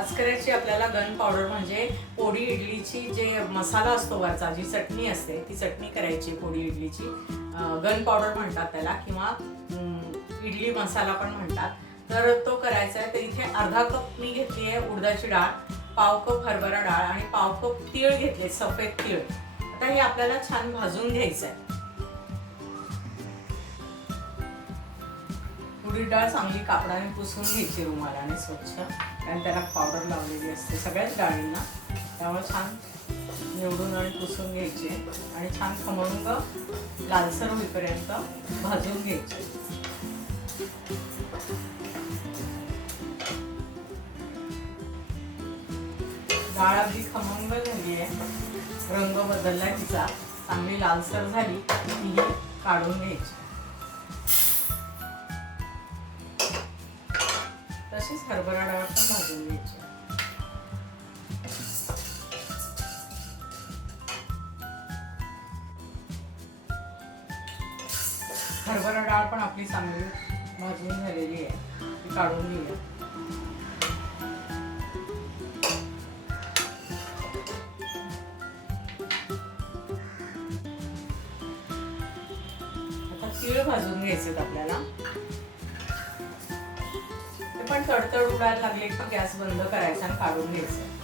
अस्कऱ्याची आपल्याला gun powder म्हणजे पोडी इडलीची जे मसाला असतो वरचा जी चटणी असते ती चटणी करायची पोडी इडलीची. गन पावडर म्हणतात त्याला किंवा इडली मसाला पण म्हणतात. तर तो करायचा आहे. तर इथे अर्धा कप मी घेतली आहे उडदाची डाळ पाव कप हरभरा डाळ आणि पाव कप तीळ घेतले सफेद तीळ. आता हे आपल्याला छान भाजून घ्यायचं आहे उडीद डाळ चांगली कापडाने पुसून घ्यायची रुमालाने स्वच्छ. कारण त्याला पावडर लावलेली असते सगळ्याच डाळींना. त्यामुळे छान निवडून आणि पुसून घ्यायचे आणि छान खमंग लालसर होईपर्यंत भाजून घ्यायचे. डाळ अगदी खमंग झाली आहे. रंग बदलला तिचा. चांगली लालसर झाली ती काढून घ्यायची. अशीच हरभरा डाळ पण भाजून घ्यायची. हरभरा डाळ पण आपली चांगली भाजून झालेली आहे. ती काढून घेऊया. तीळ भाजून घ्यायचे आपल्याला. पण तडतड उडायला लागले की गॅस बंद करायचा आणि काढून घ्यायचं.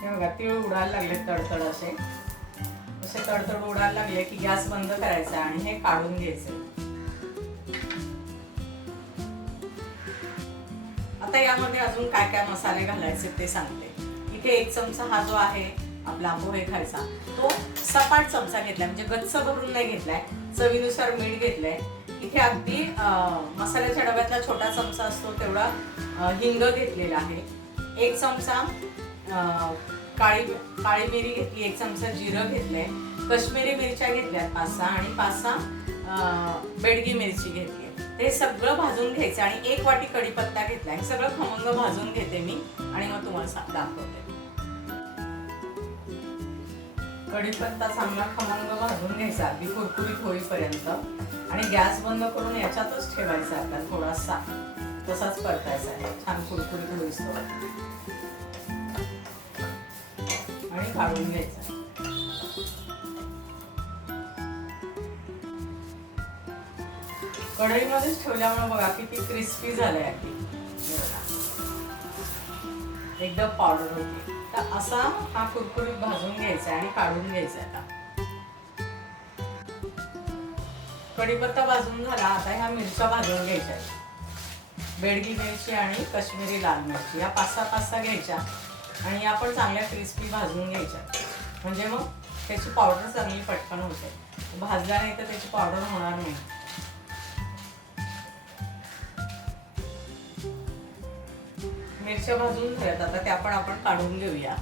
हे बघा तीळ उडायला लागले तडतड असे. असे तडतड उडायला लागले की गॅस बंद करायचा आणि हे काढून घ्यायचे. आता यामध्ये अजून काय काय मसाले घालायचे ते सांगते. इथे एक चमचा हा जो आहे आपला पोहे खायचा. तो सपाट चमचा घेतलाय म्हणजे गच्च भरून नाही घेतलाय. चवीनुसार मीठ घेतलंय. इथे अगदी मसाल्याच्या डब्यातला छोटा चमचा असतो तेवढा हिंग घेतलेला आहे. एक चमचा काळी काळी मिरी घेतली एक चमचा जिरं घेतलंय. कश्मीरी मिरच्या घेतल्यात पाच सहा आणि पाच सहा बेडगी मिरची घेतली. हे सगळं भाजून घ्यायचं आणि एक वाटी कढीपत्ता घेतला. हे सगळं खमंग भाजून घेते मी आणि मग तुम्हाला दाखवते. कढीपत्ता चांगला खमंग भाजून घ्यायचा. अगदी कुरकुरीत होईपर्यंत. आणि गॅस बंद करून याच्यातच ठेवायचा आता थोडासा. तसाच परतायचा आहे. छान कुरकुरीत होईस आणि काढून घ्यायचा. कढईमध्येच ठेवल्यामुळे बघा किती क्रिस्पी झालंय एकदम पावडर होती. तर असा हा कुरकुरीत भाजून घ्यायचा आणि काढून घ्यायचा आता. कढीपत्ता भाजून झाला आता ह्या मिरच्या भाजून घ्यायच्या बेडगी मिरची आणि कश्मीरी लाल मिरची या पाच सहा पाच सहा घ्यायच्या. आणि या पण चांगल्या क्रिस्पी भाजून घ्यायच्या. म्हणजे मग त्याची पावडर चांगली पटकन होते. भाजल्याने नाही तर त्याची पावडर होणार नाही. मिरच्या भाजून झाल्यात आता त्या पण आपण काढून घेऊया.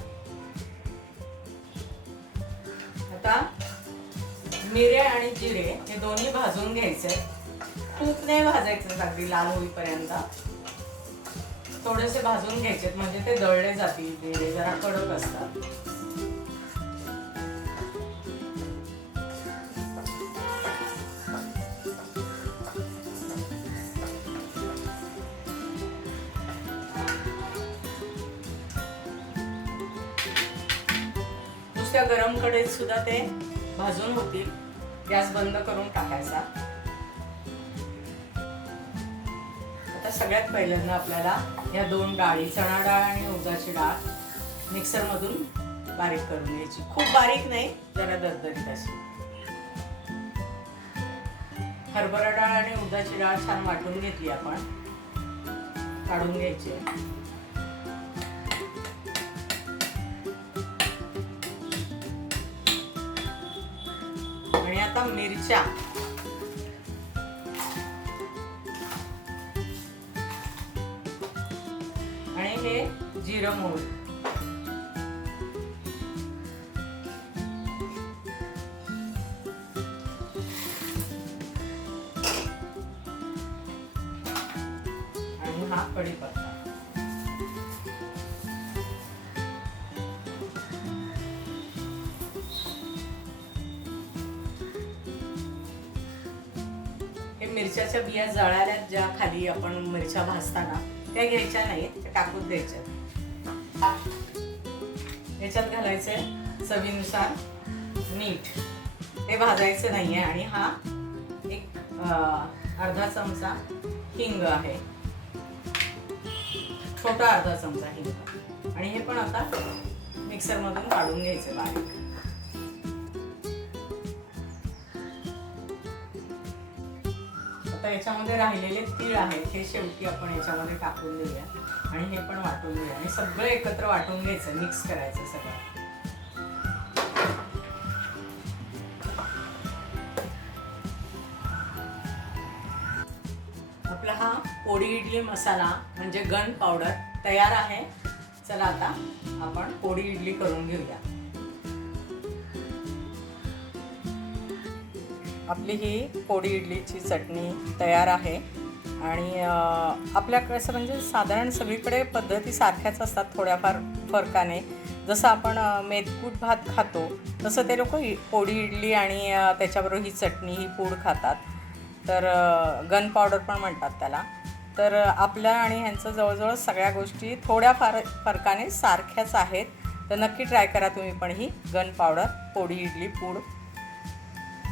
आता मिरे आणि जिरे हे दोन्ही भाजून घ्यायचे तूप नाही भाजायचं अगदी लाल होईपर्यंत. थोडेसे भाजून घ्यायचे म्हणजे ते दळले जातील मिरे जरा कडक असतात. नुसत्या गरम कढईत सुद्धा ते भाजून होतील. गॅस बंद करून टाकायचा. आता सगळ्यात पहिल्यांदा आपल्याला या दोन डाळी चणा डाळ आणि उदाची डाळ मिक्सर मधून बारीक करून घ्यायची. खूप बारीक नाही जरा दरदरीत अशी. हरभरा डाळ आणि उदाची डाळ छान वाटून घेतली आपण. काढून घ्यायची. आता मिरच्या. आणि हे जिरं मोहरी. आणि हा कढीपत्ता. मिरच्याच्या बिया जळाल्यात ज्या खाली आपण मिरच्या भाजताना त्या घ्यायच्या नाहीत त्या टाकून द्यायच्या. याच्यात घालायचे चवीनुसार मीठ. हे भाजायचं नाहीये आणि हा एक अर्धा चमचा हिंग आहे. छोटा अर्धा चमचा हिंग. आणि हे पण आता मिक्सरमधून काढून घ्यायचं बारीक. आता याच्यामध्ये राहिलेले तीळ आहेत हे शेवटी आपण याच्यामध्ये टाकून देऊया. आणि हे पण वाटून देऊया आणि सगळं एकत्र वाटून घ्यायचं मिक्स करायचं सगळं. आपला हा पोळी इडली मसाला म्हणजे गन पावडर तयार आहे. चला आता आपण पोळी इडली करून घेऊया. आपली ही कोडी इडलीची चटणी तयार आहे. आणि आपल्याकडे असं म्हणजे साधारण सगळीकडे पद्धती सारख्याच असतात थोड्याफार फरकाने. जसं आपण मेदकूट भात खातो तसं ते लोक पोडी इडली आणि त्याच्याबरोबर ही चटणी ही पूड खातात. तर गन पावडर पण म्हणतात त्याला. तर आपल्या आणि ह्यांचं जवळजवळ सगळ्या गोष्टी थोड्याफार फरकाने सारख्याच आहेत. तर नक्की ट्राय करा तुम्ही पण ही गन पावडर पोडी इडली पूड.